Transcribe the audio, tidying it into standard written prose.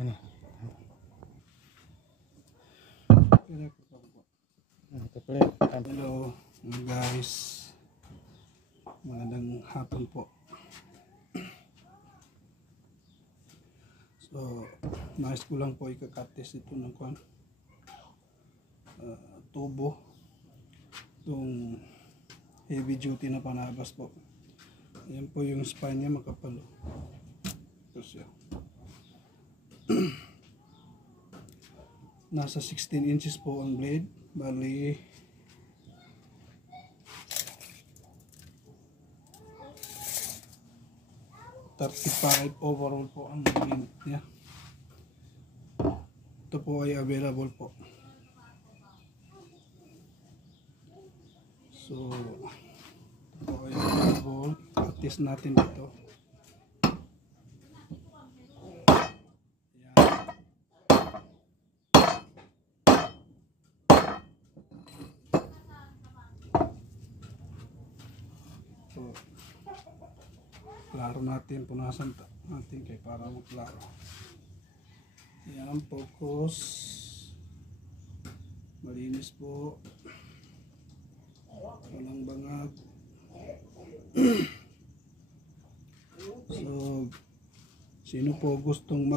Ano? Hello guys, magandang hapon po. So, nais ko lang po ikakates ito ng tubo, itong heavy duty na panabas po. Ayan po yung spine niya, makapal. Kasi nasa 16 inches po ang blade, bali 35 overall po ang length niya. Ito po ay available po. So, ito po ay available. Test natin dito. Ayan. So, klaro natin, punasan natin kay para maklaro. Ayan, focus. Malinis po. Walang bangag. So, sino po gustong